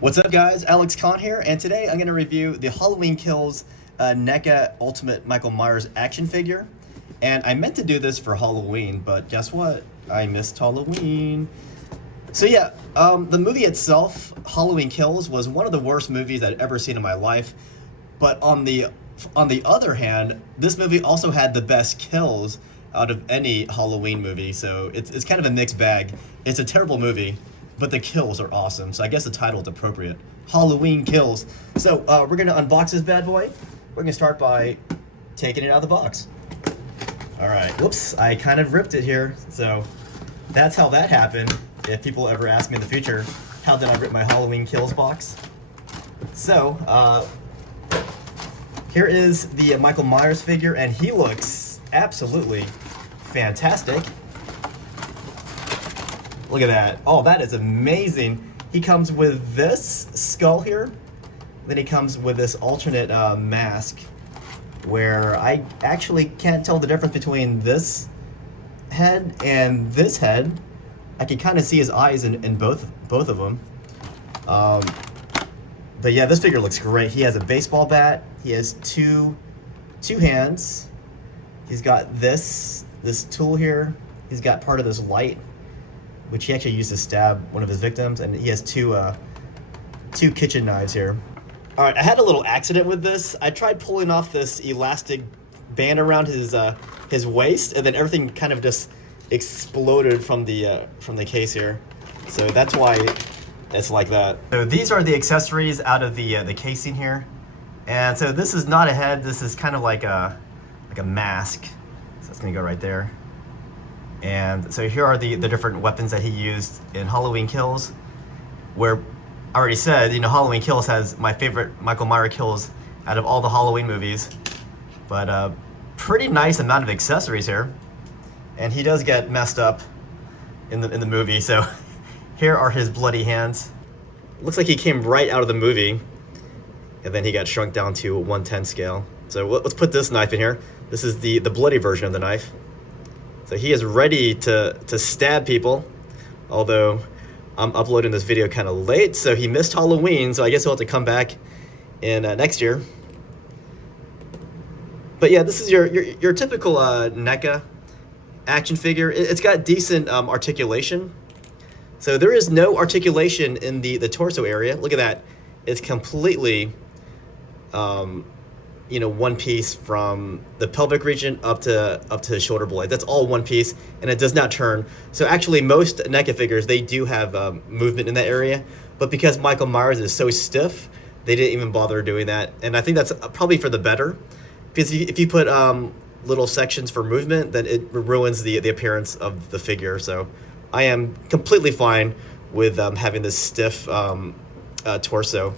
What's up, guys? Alex Khan here, and today I'm going to review the Halloween Kills NECA Ultimate Michael Myers action figure. And I meant to do this for Halloween, but guess what? I missed Halloween. So yeah, the movie itself, Halloween Kills, was one of the worst movies I'd ever seen in my life. But on the other hand, this movie also had the best kills out of any Halloween movie. So it's kind of a mixed bag. It's a terrible movie, but the kills are awesome. So I guess the title is appropriate. Halloween Kills. So we're gonna unbox this bad boy. We're gonna start by taking it out of the box. All right, whoops, I kind of ripped it here. So that's how that happened. If people ever ask me in the future, how did I rip my Halloween Kills box? So, here is the Michael Myers figure, and he looks absolutely fantastic. Look at that. Oh, that is amazing. He comes with this skull here. Then he comes with this alternate mask where I actually can't tell the difference between this head and this head. I can kind of see his eyes in both of them. But yeah, this figure looks great. He has a baseball bat. He has two hands. He's got this tool here. He's got part of this light, which he actually used to stab one of his victims, and he has two kitchen knives here. All right, I had a little accident with this. I tried pulling off this elastic band around his waist, and then everything kind of just exploded from the case here. So that's why it's like that. So these are the accessories out of the casing here, and so this is not a head. This is kind of like a mask. So that's gonna go right there. And so here are the different weapons that he used in Halloween Kills, where I already said, Halloween Kills has my favorite Michael Myers kills out of all the Halloween movies. But pretty nice amount of accessories here. And he does get messed up in the movie, so here are his bloody hands. Looks like he came right out of the movie, and then he got shrunk down to a 1/10 scale. So let's put this knife in here. This is the bloody version of the knife. So he is ready to stab people, although I'm uploading this video kind of late, so he missed Halloween, so I guess he'll have to come back in next year. But yeah, this is your typical NECA action figure. It's got decent articulation. So there is no articulation in the torso area. Look at that. It's completely one piece from the pelvic region up to the shoulder blade. That's all one piece, and it does not turn. So actually, most NECA figures, they do have movement in that area, but because Michael Myers is so stiff, they didn't even bother doing that. And I think that's probably for the better, because if you put little sections for movement, then it ruins the appearance of the figure. So I am completely fine with having this stiff torso.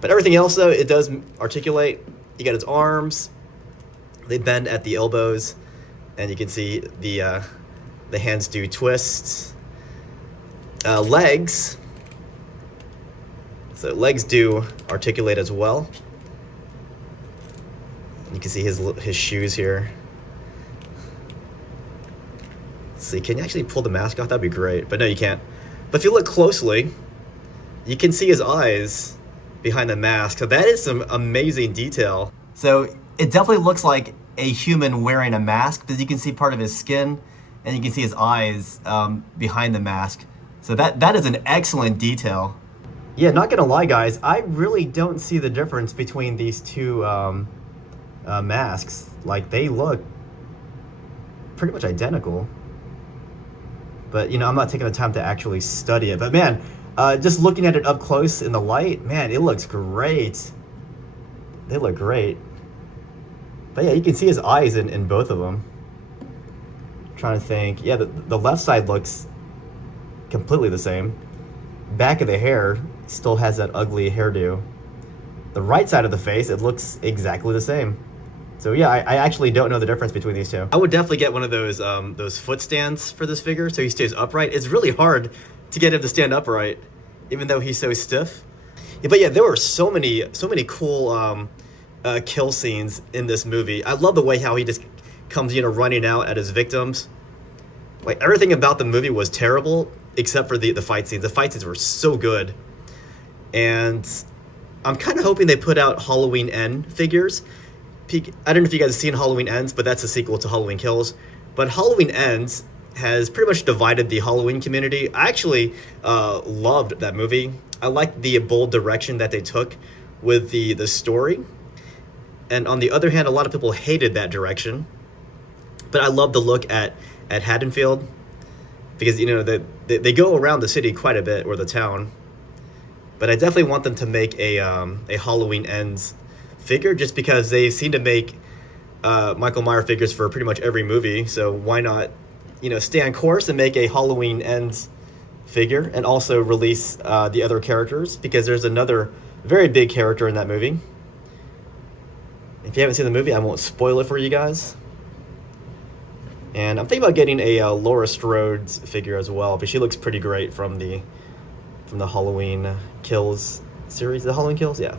But everything else, though, it does articulate. You got his arms, they bend at the elbows, and you can see the hands do twists. Legs, so legs do articulate as well. You can see his shoes here. Let's see, can you actually pull the mask off? That'd be great, but no, you can't. But if you look closely, you can see his eyes behind the mask. So that is some amazing detail. So it definitely looks like a human wearing a mask, because you can see part of his skin and you can see his eyes behind the mask. So that is an excellent detail. Yeah, not gonna lie, guys, I really don't see the difference between these two masks. Like, they look pretty much identical. But I'm not taking the time to actually study it. But man, just looking at it up close in the light, man, it looks great. They look great. But yeah, you can see his eyes in both of them. I'm trying to think. Yeah, the left side looks completely the same. Back of the hair still has that ugly hairdo. The right side of the face, it looks exactly the same. So yeah, I actually don't know the difference between these two. I would definitely get one of those foot stands for this figure so he stays upright. It's really hard to get him to stand upright, even though he's so stiff. Yeah, but yeah, there were so many cool kill scenes in this movie. I love the way how he just comes, running out at his victims. Like, everything about the movie was terrible except for the fight scenes. The fight scenes were so good. And I'm kind of hoping they put out Halloween End figures. I don't know if you guys have seen Halloween Ends, but that's a sequel to Halloween Kills. But Halloween Ends has pretty much divided the Halloween community. I actually loved that movie. I liked the bold direction that they took with the story. And on the other hand, a lot of people hated that direction. But I love the look at Haddonfield, because, you know, they go around the city quite a bit, or the town. But I definitely want them to make a Halloween Ends figure, just because they seem to make Michael Myers figures for pretty much every movie. So why not, you know, stay on course and make a Halloween Ends figure, and also release the other characters, because there's another very big character in that movie. If you haven't seen the movie, I won't spoil it for you guys. And I'm thinking about getting a Laura Strode figure as well, but she looks pretty great from the Halloween Kills series. The Halloween Kills, yeah.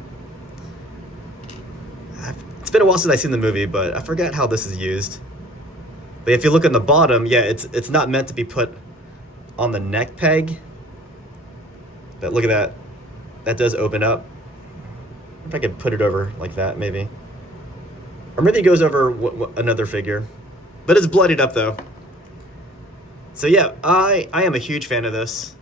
It's been a while since I've seen the movie, but I forgot how this is used. But if you look on the bottom, yeah, it's not meant to be put on the neck peg. But look at that. That does open up. If I could put it over like that, maybe. Or maybe it goes over another figure. But it's bloodied up, though. So yeah, I am a huge fan of this.